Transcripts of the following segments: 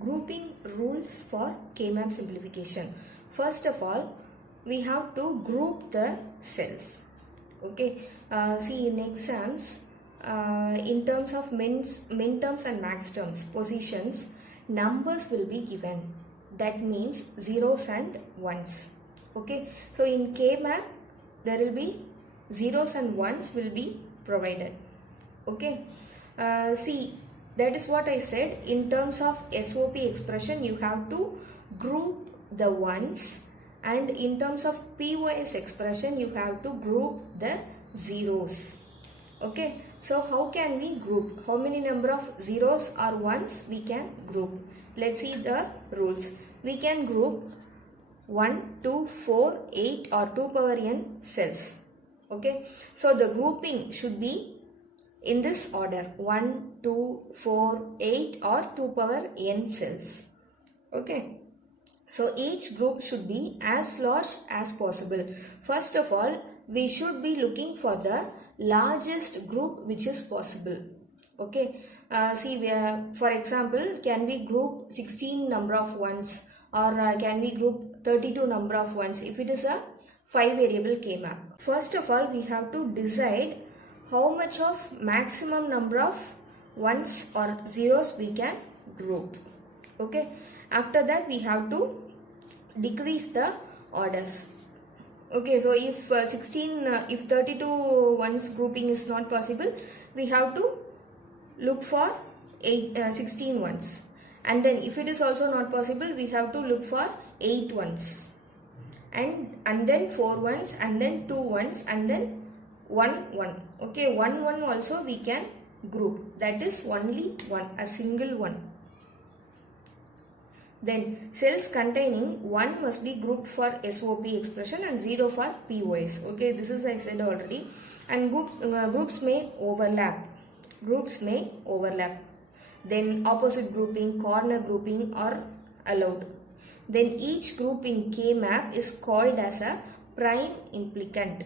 grouping rules for K-map simplification. First of all, we have to group the cells. Okay, see in exams, in terms of min terms and max terms, positions, numbers will be given. That means zeros and ones. Okay, so in K-map, there will be zeros and ones will be provided. Okay, see, that is what I said. In terms of SOP expression, you have to group the ones, and in terms of POS expression, you have to group the zeros. Okay, so how can we group? How many number of zeros or ones we can group? Let's see the rules. We can group 1, 2, 4, 8 or 2 power n cells. Okay, so the grouping should be in this order: 1, 2, 4, 8 or 2 power n cells. Okay, so each group should be as large as possible. First of all, we should be looking for the largest group which is possible. Okay, see, for example, can we group 16 number of ones, or can we group 32 number of ones if it is a 5 variable K-map? First of all, we have to decide how much of maximum number of ones or zeros we can group. Okay, after that we have to decrease the orders. Okay, so if 32 ones grouping is not possible, we have to look for 16 ones, and then if it is also not possible, we have to look for 8 ones, and then 4 ones, and then 2 ones, and then 1 1. Okay, 1 1 also we can group, that is only one, a single one. Then cells containing 1 must be grouped for SOP expression and 0 for POS. Okay, this is I said already. And groups may overlap. Groups may overlap. Then opposite grouping, corner grouping are allowed. Then each group in K-map is called as a prime implicant.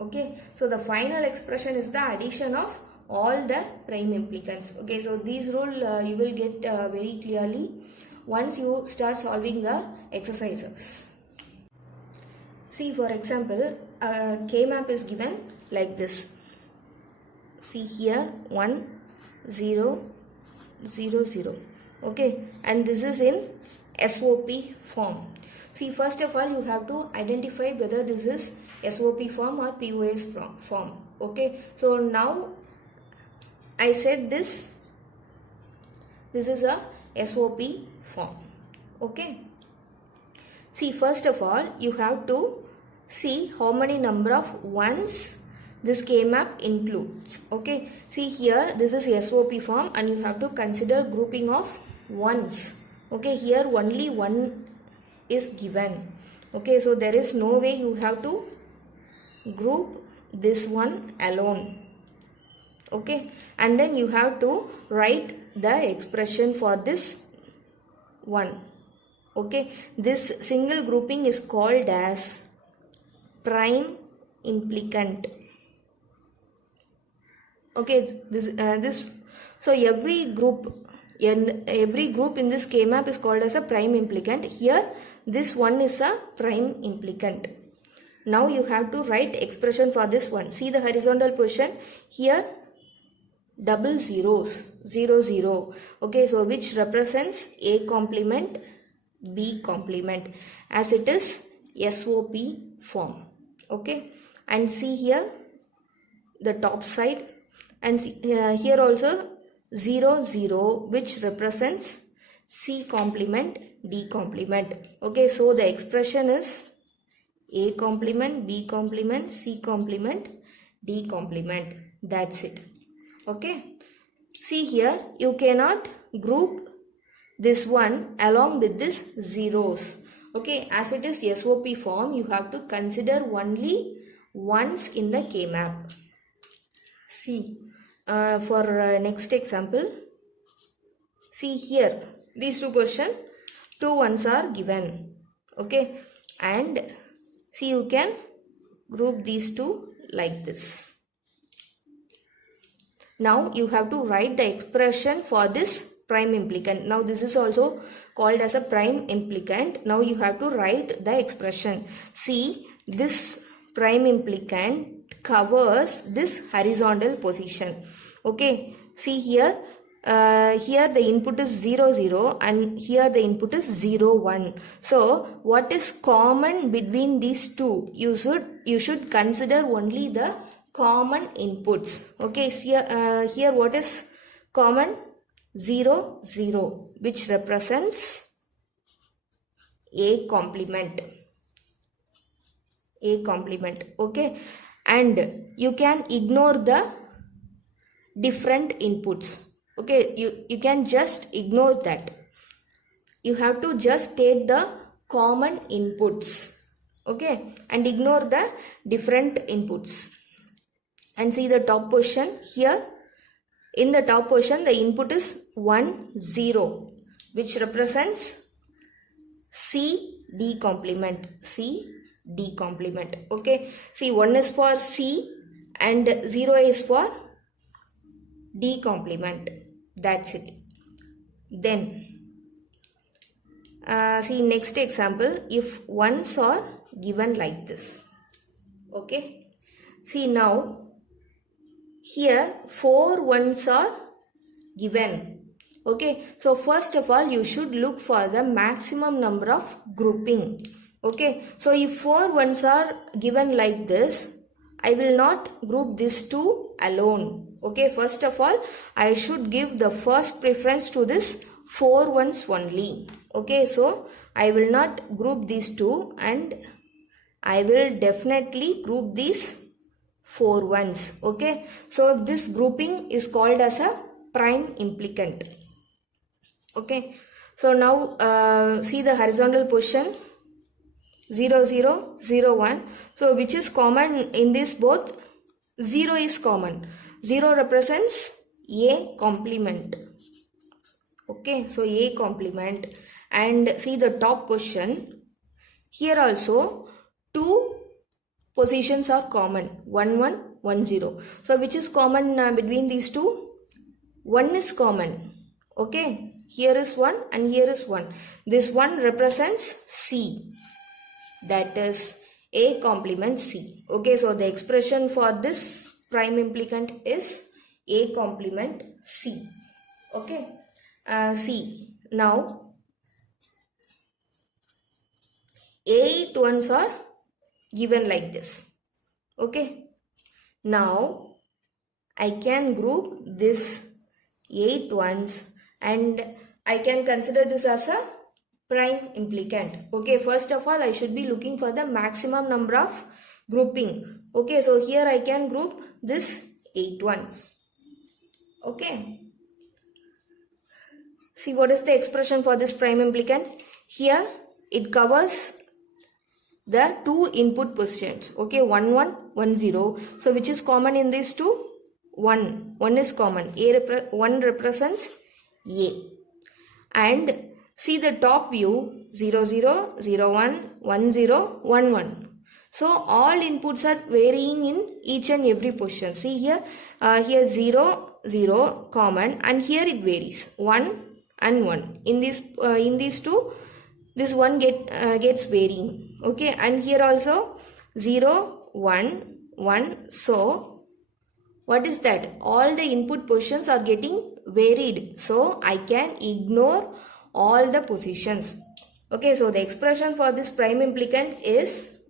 Okay, so the final expression is the addition of all the prime implicants. Okay, so these rule you will get very clearly once you start solving the exercises. See, for example, K-map is given like this. See here, 1 0 0 0. Okay, and this is in SOP form. See, first of all, you have to identify whether this is SOP form or POS form. Okay, so now I said this is a SOP form. Okay, see, first of all, you have to see how many number of ones this K-map includes. Okay, see here, this is SOP form, and you have to consider grouping of ones. Okay, here only 1 is given. Okay, so there is no way you have to group this one alone. Okay, and then you have to write the expression for this one. Okay, this single grouping is called as prime implicant. Okay, so every group in this K-map is called as a prime implicant. Here this one is a prime implicant. Now you have to write expression for this one. See the horizontal position here, double zeros, 0 0. Okay, so which represents A complement, B complement, as it is SOP form. Okay, and see here the top side, and see, here also 0 0, which represents C complement, D complement. Okay, so the expression is A complement, B complement, C complement, D complement. That's it. Okay, see here, you cannot group this one along with this zeros. Okay, as it is SOP form, you have to consider only ones in the K-map. See, for next example, see here, these two questions, 2 ones are given. Okay, and see, you can group these two like this. Now you have to write the expression for this prime implicant. Now this is also called as a prime implicant. Now you have to write the expression. See, this prime implicant covers this horizontal position. Okay, see here. Here the input is 0 0 and here the input is 0 1. So what is common between these two? You should consider only the common inputs. Okay, so here what is common? 0 0, which represents A complement. A complement. Okay, and you can ignore the different inputs. Okay, you can just ignore that. You have to just take the common inputs. Okay, and ignore the different inputs. And see the top position here. In the top position, the input is 1 0, which represents C D complement. C D complement. Okay, see 1 is for C and 0 is for D complement. That's it. Then see next example. If ones are given like this. Okay, see now here 4 ones are given. Okay, so first of all you should look for the maximum number of grouping. Okay, so if 4 ones are given like this, I will not group these two alone. Okay, first of all, I should give the first preference to this 4 ones only. Okay, so I will not group these two and I will definitely group these 4 ones. Okay, so this grouping is called as a prime implicant. Okay, so now see the horizontal position 0 0 0 1. So which is common in this both? 0 is common. 0 represents A complement. Okay, so A complement. And see the top position. Here also 2 positions are common. 1 1 1 0. So which is common between these two? 1 is common. Okay, here is 1 and here is 1. This 1 represents C. That is A complement C. Okay, so the expression for this prime implicant is A complement C. Okay, see now 8 ones are given like this. Okay, now I can group this 8 ones and I can consider this as a prime implicant. Okay, first of all I should be looking for the maximum number of grouping. Okay, so here I can group this 8 ones. Okay, see what is the expression for this prime implicant? Here it covers the 2 input positions. Okay, 1 1 1 0. So which is common in these two? 1 is common. 1 represents A. And see the top view 0 0 0 1 1 0 1 1. So all inputs are varying in each and every position. See here, here 0 0 common and here it varies 1 and 1. In these two, this 1 gets varying. Okay, and here also 0 1 1. So what is that? All the input positions are getting varied. So I can ignore all the positions. Okay, so the expression for this prime implicant is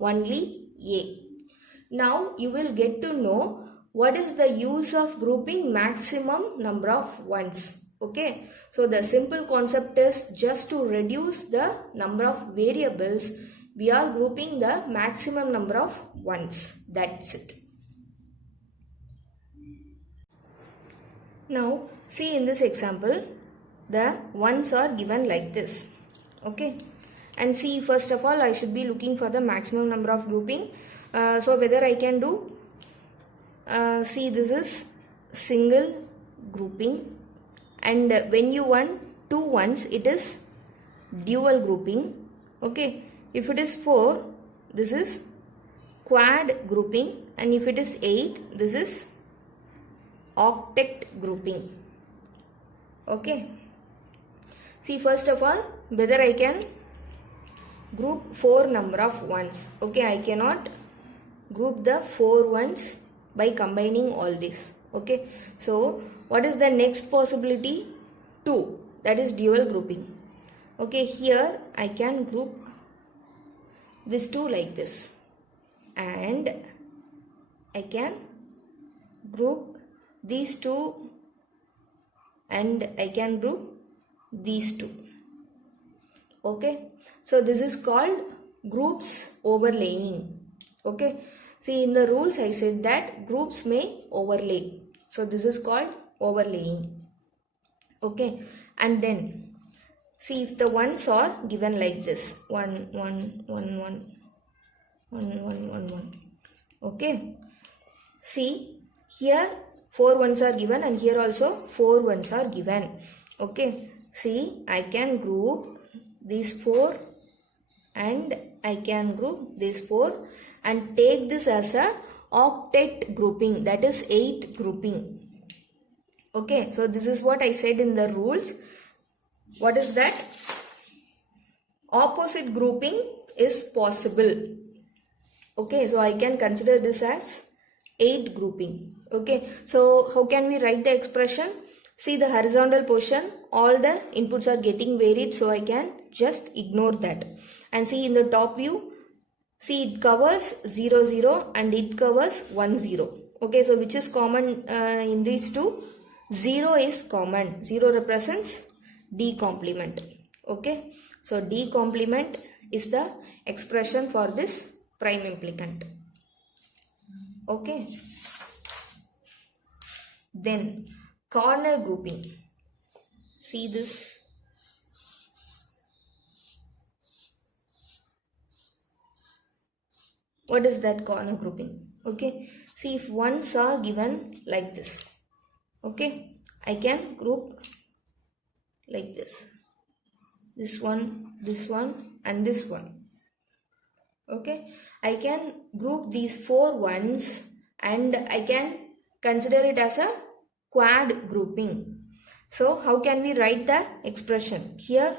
only A. Now you will get to know what is the use of grouping maximum number of ones. Okay, so the simple concept is just to reduce the number of variables, we are grouping the maximum number of ones. That's it. Now see in this example, the ones are given like this. Okay, and see first of all I should be looking for the maximum number of grouping. So whether I can do, see this is single grouping, and when you want 2 ones it is dual grouping. Okay, if it is 4 this is quad grouping, and if it is 8 this is octet grouping. Okay. See, first of all, whether I can group 4 number of ones. Okay, I cannot group the 4 ones by combining all this. Okay, so what is the next possibility? 2, that is dual grouping. Okay, here I can group this 2 like this, and I can group these 2, and I can group these 2. Okay, so this is called groups overlaying. Okay, see, in the rules I said that groups may overlay, so this is called overlaying. Okay, and then see, if the ones are given like this, 1 1 1 1 1 1 1 1. Okay, see, here 4 ones are given, and here also 4 ones are given. Okay, see, I can group these 4 and I can group these 4 and take this as a octet grouping, that is 8 grouping. Okay, so this is what I said in the rules. What is that? Opposite grouping is possible. Okay, so I can consider this as 8 grouping. Okay, so how can we write the expression? See, the horizontal portion, all the inputs are getting varied, so I can just ignore that. And see, in the top view, see, it covers 0 0 and it covers 1 0. Okay, so which is common in these two? 0 is common. 0 represents D complement. Okay, so D complement is the expression for this prime implicant. Okay, then corner grouping. See this. What is that corner grouping? Okay, see, if ones are given like this, okay, I can group like this. This one, and this one. Okay, I can group these 4 ones and I can consider it as a quad grouping. So how can we write the expression? Here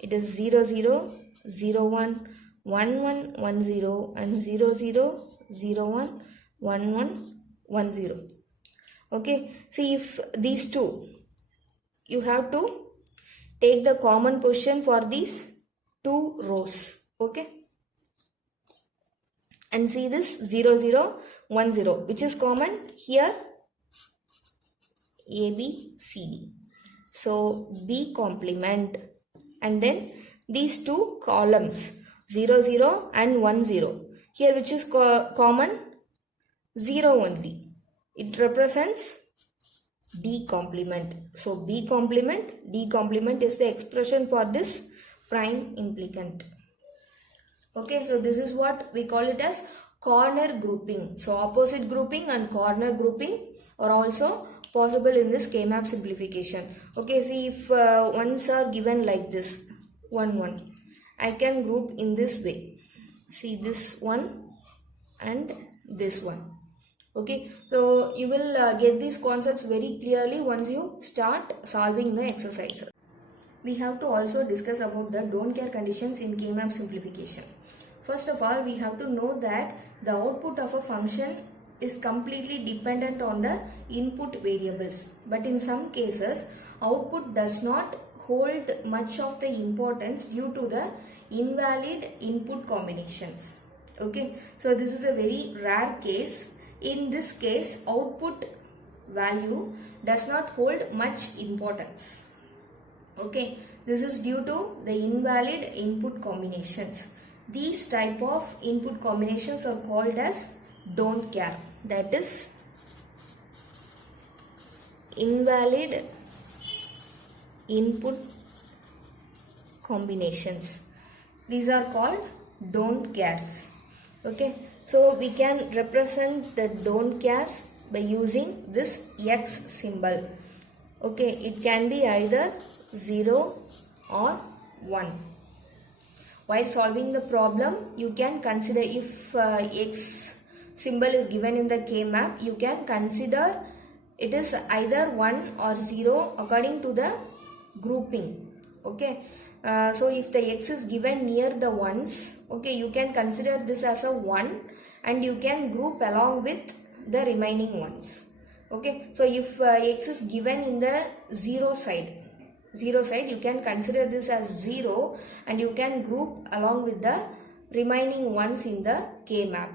it is 0 0 0 1 1 1 1 0 and 0 0 0 1 1 1 1 0. Okay, see, if these two, you have to take the common position for these 2 rows. Okay, and see this 0 0 1 0, which is common here, A B C D. So B complement, and then these 2 columns 0 0 and 1 0, here which is common? 0 only. It represents D complement. So B complement, D complement is the expression for this prime implicant. Okay, so this is what we call it as corner grouping. So opposite grouping and corner grouping are also possible in this K-map simplification. Okay, see, if ones are given like this, 1 1, I can group in this way. See, this one and this one. Okay, so you will get these concepts very clearly once you start solving the exercises. We have to also discuss about the don't care conditions in K-map simplification. First of all, we have to know that the output of a function is completely dependent on the input variables. But in some cases, output does not hold much of the importance due to the invalid input combinations. Okay, so this is a very rare case. In this case, output value does not hold much importance. Okay, this is due to the invalid input combinations. These type of input combinations are called as don't care. That is invalid input combinations. These are called don't cares. Okay, so we can represent the don't cares by using this X symbol. Okay, it can be either 0 or 1. While solving the problem, you can consider, if X symbol is given in the K-map, you can consider it is either 1 or 0 according to the grouping. Okay, so if the x is given near the ones, okay, you can consider this as a 1 and you can group along with the remaining ones. Okay, so if x is given in the 0 side, you can consider this as 0 and you can group along with the remaining ones in the K map.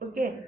Okay.